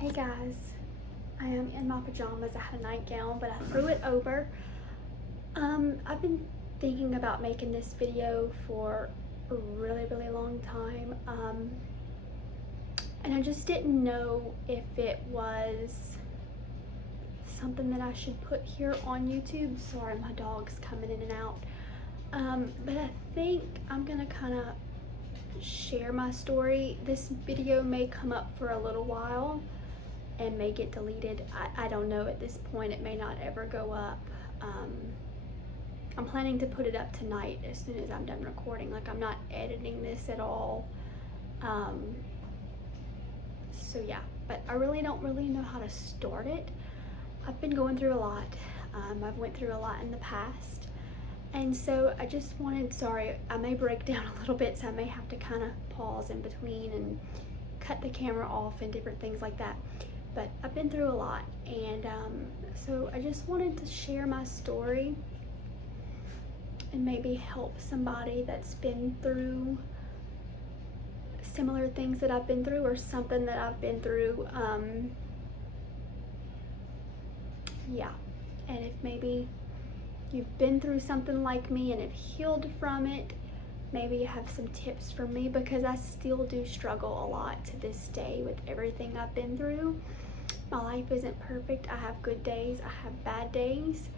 Hey guys, I am in my pajamas. I had a nightgown, but I threw it over. I've been thinking about making this video for a really long time. And I just didn't know if it was something that I should put here on YouTube. Sorry, my dog's coming in and out. But I think I'm gonna kind of share my story. This video may come up for a little while and may get deleted. I don't know at this point. It may not ever go up. I'm planning to put it up tonight as soon as I'm done recording. Like, I'm not editing this at all. So yeah, but I don't really know how to start it. I've been going through a lot. I've went through a lot in the past. And so I just wanted, sorry, I may break down a little bit, so I may have to kind of pause in between and cut the camera off and different things like that. But I've been through a lot, and so I just wanted to share my story and maybe help somebody that's been through similar things that I've been through, or something that I've been through. Yeah, and if maybe you've been through something like me and have healed from it, maybe you have some tips for me, because I still do struggle a lot to this day with everything I've been through. My life isn't perfect. I have good days, I have bad days,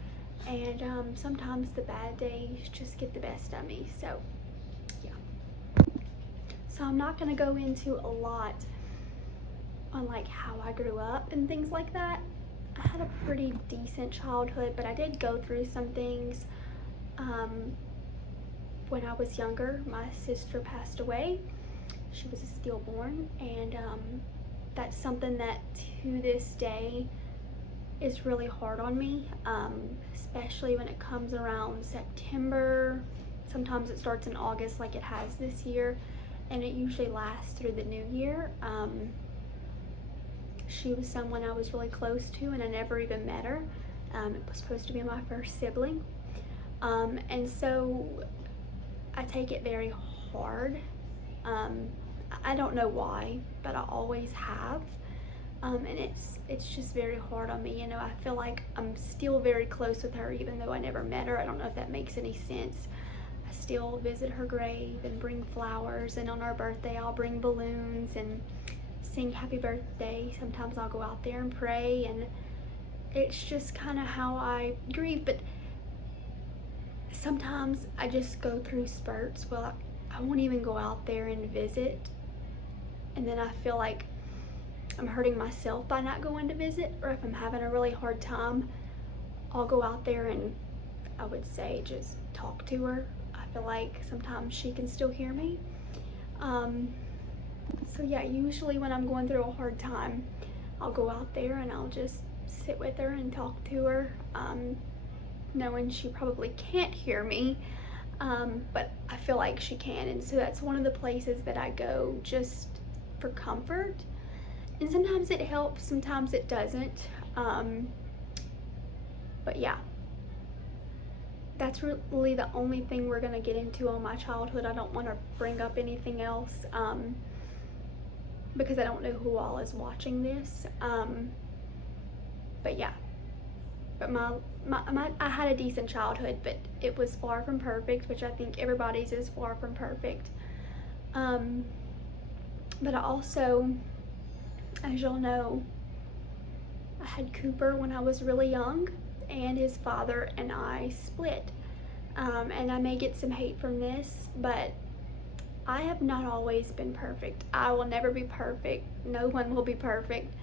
and sometimes the bad days just get the best of me. So yeah, so I'm not going to go into a lot on like how I grew up and things like that. I had a pretty decent childhood, but I did go through some things. When I was younger, my sister passed away. She was a stillborn, and that's something that to this day is really hard on me, especially when it comes around September. Sometimes it starts in August like it has this year, and it usually lasts through the new year. She was someone I was really close to, and I never even met her. It was supposed to be my first sibling. And so I take it very hard. I don't know why, but I always have. And it's just very hard on me. You know, I feel like I'm still very close with her, even though I never met her. I don't know if that makes any sense. I still visit her grave and bring flowers, and on our birthday I'll bring balloons and sing happy birthday. Sometimes I'll go out there and pray, and it's just kind of how I grieve. But sometimes I just go through spurts. Well, I won't even go out there and visit, and then I feel like I'm hurting myself by not going to visit. Or if I'm having a really hard time, I'll go out there and, I would say, just talk to her. I feel like sometimes she can still hear me. So yeah, usually when I'm going through a hard time, I'll go out there and I'll just sit with her and talk to her, knowing she probably can't hear me, but I feel like she can. And so that's one of the places that I go just for comfort. And sometimes it helps, sometimes it doesn't. But yeah, that's really the only thing we're gonna get into on my childhood. I don't want to bring up anything else, because I don't know who all is watching this. But yeah, but I had a decent childhood, but it was far from perfect, which I think everybody's is far from perfect. But I also, as y'all know, I had Cooper when I was really young, and his father and I split. And I may get some hate from this, but I have not always been perfect. I will never be perfect. No one will be perfect.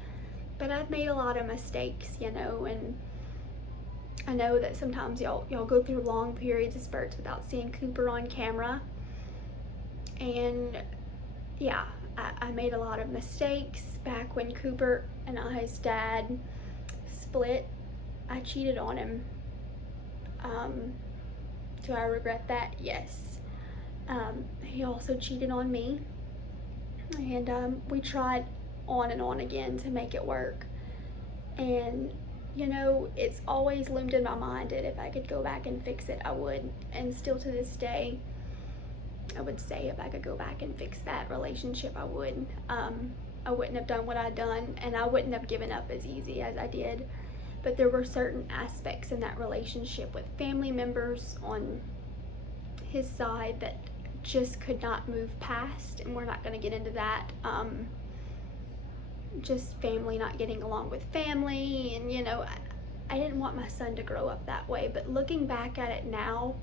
But I've made a lot of mistakes, you know, and I know that sometimes y'all go through long periods of spurts without seeing Cooper on camera. And yeah, I made a lot of mistakes. Back when Cooper and I's dad split, I cheated on him. Do I regret that? Yes. He also cheated on me, and we tried on and on again to make it work. And you know, it's always loomed in my mind that if I could go back and fix it, I would. And still to this day, I would say if I could go back and fix that relationship, I would. I wouldn't have done what I'd done, and I wouldn't have given up as easy as I did. But there were certain aspects in that relationship with family members on his side that just could not move past, and we're not going to get into that. Just family not getting along with family, and you know, I didn't want my son to grow up that way. But looking back at it now,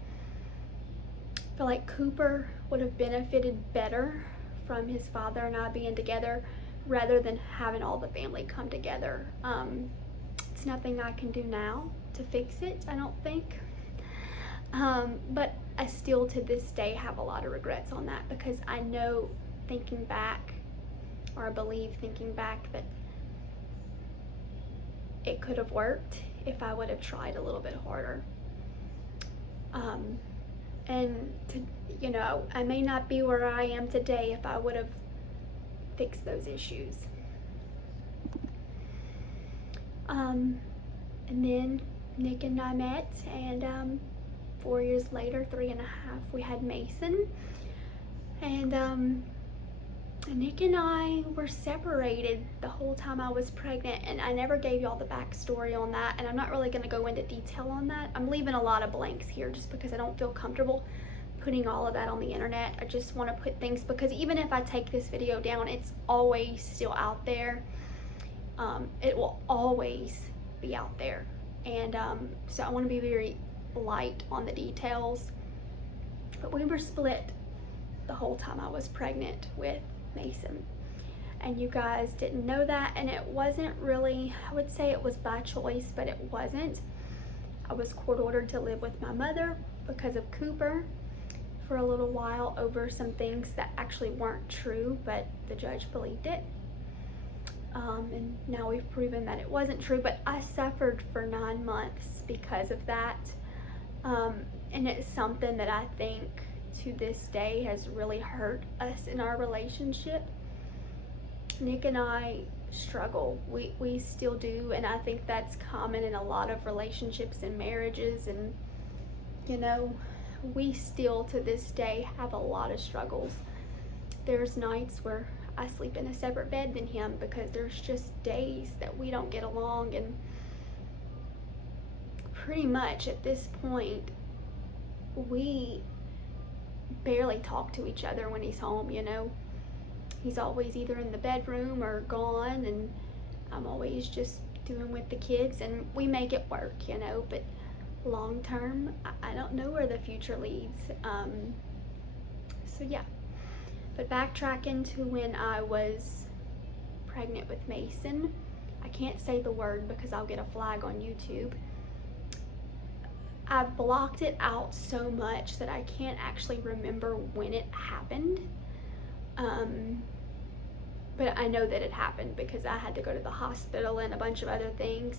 I feel like Cooper would have benefited better from his father and I being together rather than having all the family come together. It's nothing I can do now to fix it, I don't think. But I still to this day have a lot of regrets on that, because I know, thinking back, or I believe thinking back, that it could have worked if I would have tried a little bit harder. And to, you know, I may not be where I am today if I would have fixed those issues. And then Nick and I met, and 4 years later, 3.5, we had Mason. And Nick and I were separated the whole time I was pregnant, and I never gave y'all the backstory on that, and I'm not really going to go into detail on that. I'm leaving a lot of blanks here just because I don't feel comfortable putting all of that on the internet. I just want to put things, because even if I take this video down, it's always still out there. It will always be out there, and so I want to be very light on the details. But we were split the whole time I was pregnant with Mason, and you guys didn't know that, and it wasn't really, I would say it was by choice, but it wasn't. I was court ordered to live with my mother because of Cooper for a little while over some things that actually weren't true, but the judge believed it. And now we've proven that it wasn't true, but I suffered for 9 months because of that. And it's something that I think to this day has really hurt us in our relationship. Nick and I struggle. We still do, and I think that's common in a lot of relationships and marriages, and you know, we still to this day have a lot of struggles. There's nights where I sleep in a separate bed than him because there's just days that we don't get along, and pretty much at this point we barely talk to each other when he's home. You know, he's always either in the bedroom or gone, and I'm always just doing with the kids, and we make it work, you know, but long term I don't know where the future leads. So yeah, but backtracking to when I was pregnant with Mason, I can't say the word because I'll get a flag on YouTube. I've blocked it out so much that I can't actually remember when it happened. But I know that it happened because I had to go to the hospital and a bunch of other things.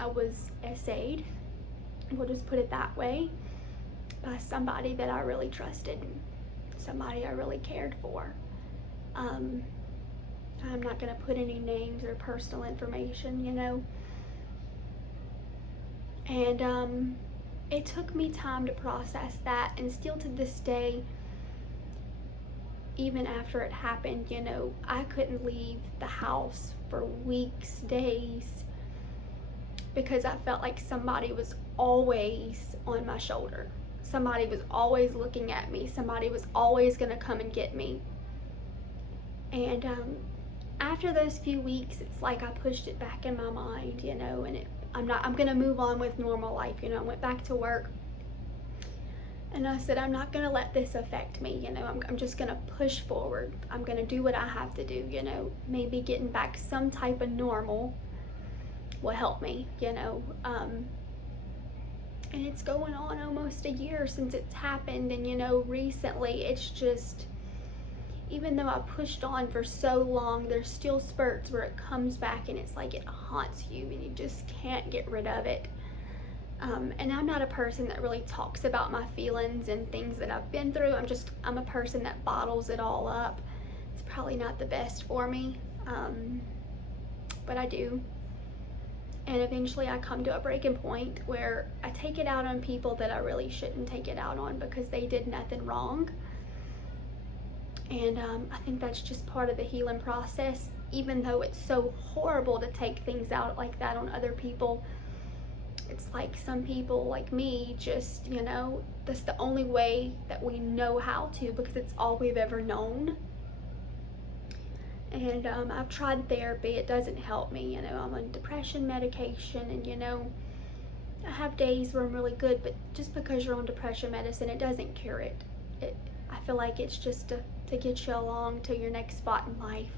I was SA'd, we'll just put it that way, by somebody that I really trusted, somebody I really cared for. I'm not gonna put any names or personal information, you know. And it took me time to process that, and still to this day, even after it happened, you know, I couldn't leave the house for weeks, days, because I felt like somebody was always on my shoulder. Somebody was always looking at me. Somebody was always gonna come and get me. And after those few weeks, it's like I pushed it back in my mind, you know, and I'm gonna move on with normal life, you know. I went back to work, and I said, I'm not gonna let this affect me, you know. I'm just gonna push forward. I'm gonna do what I have to do, you know. Maybe getting back some type of normal will help me, you know. And it's going on almost a year since it's happened, and you know, recently it's just, even though I pushed on for so long, there's still spurts where it comes back and it's like it haunts you and you just can't get rid of it. And I'm not a person that really talks about my feelings and things that I've been through. I'm a person that bottles it all up. It's probably not the best for me, but I do. And eventually I come to a breaking point where I take it out on people that I really shouldn't take it out on because they did nothing wrong. And I think that's just part of the healing process. Even though it's so horrible to take things out like that on other people, it's like some people like me just, you know, that's the only way that we know how to, because it's all we've ever known. And I've tried therapy. It doesn't help me. You know, I'm on depression medication, and you know, I have days where I'm really good, but just because you're on depression medicine, it doesn't cure it. I feel like it's just to get you along to your next spot in life.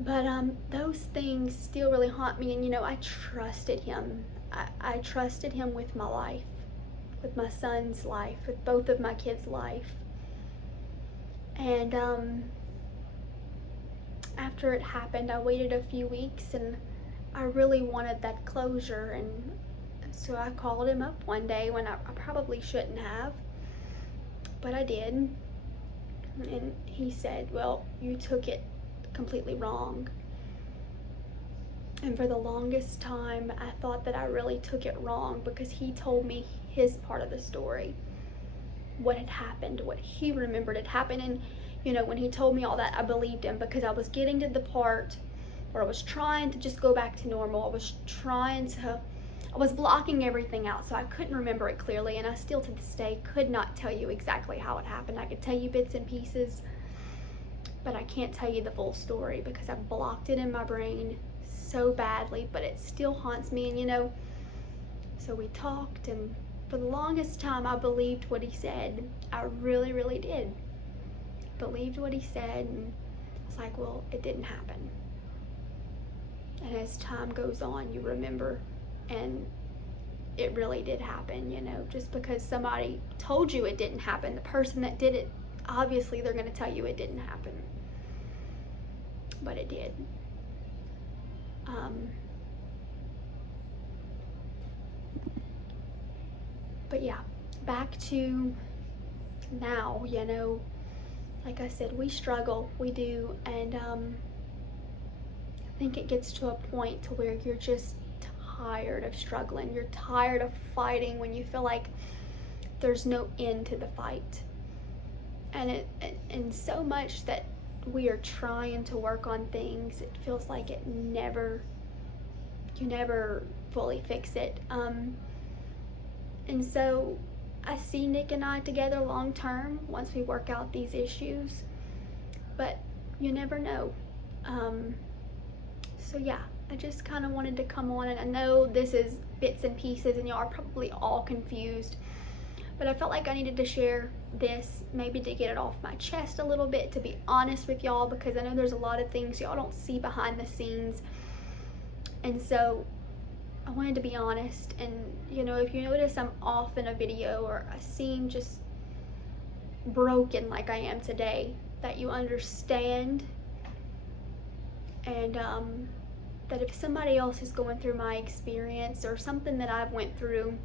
But those things still really haunt me. And you know, I trusted him. I trusted him with my life, with my son's life, with both of my kids' life. And after it happened, I waited a few weeks, and I really wanted that closure. And so I called him up one day when I probably shouldn't have, but I did. And he said, well, you took it completely wrong. And for the longest time, I thought that I really took it wrong, because he told me his part of the story, what had happened, what he remembered had happened. And you know, when he told me all that, I believed him, because I was getting to the part where I was trying to just go back to normal. I was blocking everything out, so I couldn't remember it clearly. And I still to this day could not tell you exactly how it happened. I could tell you bits and pieces, but I can't tell you the full story, because I blocked it in my brain so badly. But it still haunts me. And you know, so we talked, and for the longest time I believed what he said. I really, really did. Believed what he said, and it's like, well, it didn't happen. And as time goes on, you remember, and it really did happen. You know, just because somebody told you it didn't happen, the person that did it, obviously they're going to tell you it didn't happen, but it did. But yeah, back to now. You know, like I said, we struggle, we do. And I think it gets to a point to where you're just tired of struggling. You're tired of fighting when you feel like there's no end to the fight. And so much that we are trying to work on things, it feels like you never fully fix it. And so I see Nick and I together long term once we work out these issues, but you never know. So yeah, I just kind of wanted to come on, and I know this is bits and pieces and y'all are probably all confused, but I felt like I needed to share this, maybe to get it off my chest a little bit, to be honest with y'all, because I know there's a lot of things y'all don't see behind the scenes. And so I wanted to be honest. And you know, if you notice I'm off in a video, or I seem just broken like I am today, that you understand. And that if somebody else is going through my experience or something that I've went through,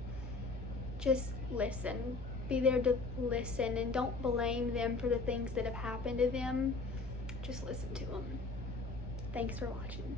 just listen. Be there to listen, and don't blame them for the things that have happened to them. Just listen to them. Thanks for watching.